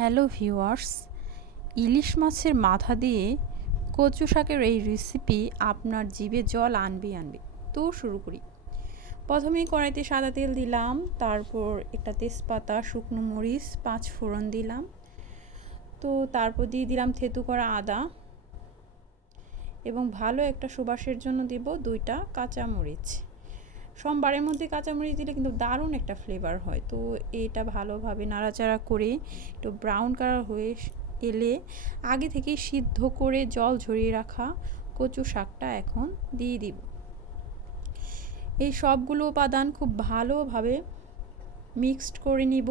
Hello viewers, ইলিশ মাছের মাথা দিয়ে কচু শাকের এই রেসিপি আপনার জিভে জল আনবে আনবে। তো শুরু করি। প্রথমেই কড়াইতে সাদা তেল দিলাম, তারপর একটা তেজপাতা, শুকনো মরিচ, পাঁচ ফোড়ন দিলাম। তো তারপর দিয়ে দিলাম থেতু করা আদা এবং ভালো একটা সুবাসের জন্য দেব দুইটা কাঁচা মরিচ। সোমবারের মধ্যে কাঁচামরিচ দিলে কিন্তু দারুণ একটা ফ্লেভার হয়। তো এটা ভালোভাবে নাড়াচাড়া করে একটু ব্রাউন কালার হয়ে এলে আগে থেকে সিদ্ধ করে জল ঝরিয়ে রাখা কচু শাকটা এখন দিয়ে দিব। এই সবগুলো উপাদান খুব ভালোভাবে মিক্সড করে নিব,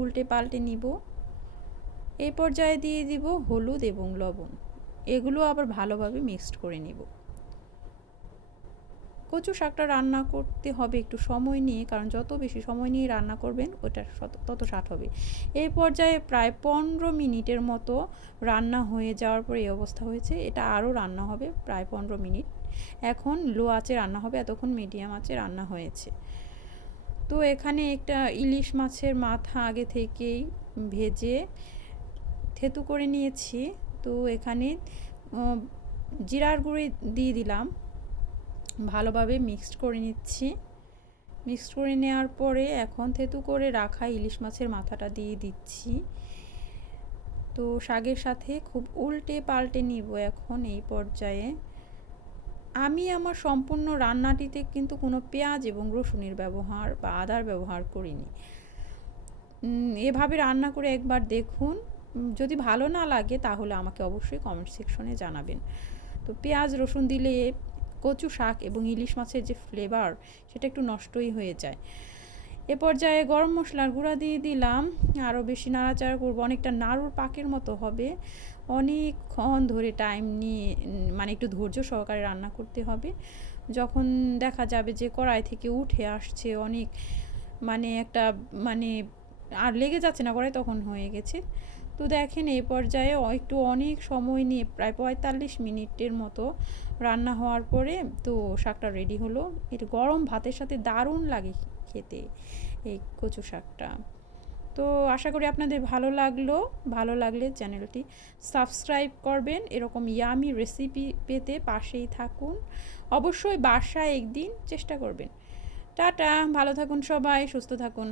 উল্টে পাল্টে নিব। এই পর্যায়ে দিয়ে দিব হলুদ এবং লবণ। এগুলো আবার ভালোভাবে মিক্সড করে নিব। কচু শাকটা রান্না করতে হবে একটু সময় নিয়ে, কারণ যত বেশি সময় নিয়ে রান্না করবেন ওটা তত স্বাদ হবে। এই পর্যায়ে প্রায় পনেরো মিনিটের মতো রান্না হয়ে যাওয়ার পর এই অবস্থা হয়েছে। এটা আরও রান্না হবে প্রায় পনেরো মিনিট। এখন লো আঁচে রান্না হবে, এতক্ষণ মিডিয়াম আঁচে রান্না হয়েছে। তো এখানে একটা ইলিশ মাছের মাথা আগে থেকেই ভেজে থেতু করে নিয়েছি। তো এখানে জিরার গুঁড়ি দিয়ে দিলাম। ভালোভাবে মিক্সড করে নিচ্ছি। মিক্সড করে নেওয়ার পরে এখন থেতু করে রাখা ইলিশ মাছের মাথাটা দিয়ে দিচ্ছি। তো শাকের সাথে খুব উল্টে পাল্টে নিব এখন এই পর্যায়ে। আমি আমার সম্পূর্ণ রান্নাটিতে কিন্তু কোনো পেঁয়াজ এবং রসুনের ব্যবহার বা আদার ব্যবহার করিনি। এভাবে রান্না করে একবার দেখুন। যদি ভালো না লাগে তাহলে আমাকে অবশ্যই কমেন্ট সেকশনে জানাবেন। তো পেঁয়াজ, রসুন দিলে কচু শাক এবং ইলিশ মাছের যে ফ্লেভার সেটা একটু নষ্টই হয়ে যায়। এ পর্যায়ে গরম মশলার গুঁড়া দিয়ে দিলাম। আরও বেশি নাড়াচাড়া করব। অনেকটা নাড়ুর পাকের মতো হবে। অনেকক্ষণ ধরে টাইম নিয়ে মানে একটু ধৈর্য সহকারে রান্না করতে হবে। যখন দেখা যাবে যে কড়াই থেকে উঠে আসছে অনেক মানে একটা মানে আর লেগে যাচ্ছে না কড়াই, তখন হয়ে গেছে। তো দেখেন, এই পর্যায়ে একটু অনেক সময় নিয়ে প্রায় পঁয়তাল্লিশ মিনিটের মতো রান্না হওয়ার পরে তো শাকটা রেডি হলো। এটা গরম ভাতের সাথে দারুণ লাগে খেতে এই কচু শাকটা। তো আশা করি আপনাদের ভালো লাগল। ভালো লাগলে চ্যানেলটি সাবস্ক্রাইব করবেন। এরকম ইয়ামি রেসিপি পেতে পাশেই থাকুন। অবশ্যই বাসায় একদিন চেষ্টা করবেন। টাটা, ভালো থাকুন সবাই, সুস্থ থাকুন।